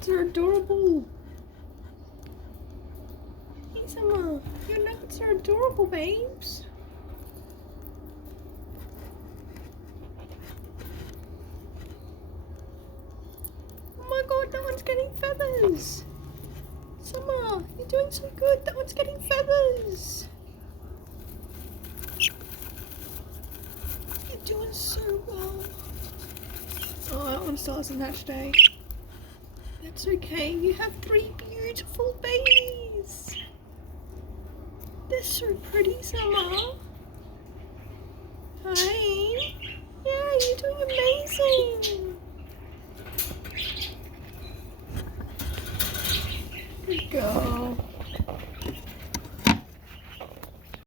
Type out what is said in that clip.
nuggets are adorable. Hey, Summer, your nuggets are adorable, babes. Oh my god, that one's getting feathers. Summer, you're doing so good. That one's getting feathers. You're doing so well. Oh, that one still hasn't hatched, eh? That's okay. You have 3 beautiful babies. They're so pretty, Summer. Hi. Yeah, you're doing amazing.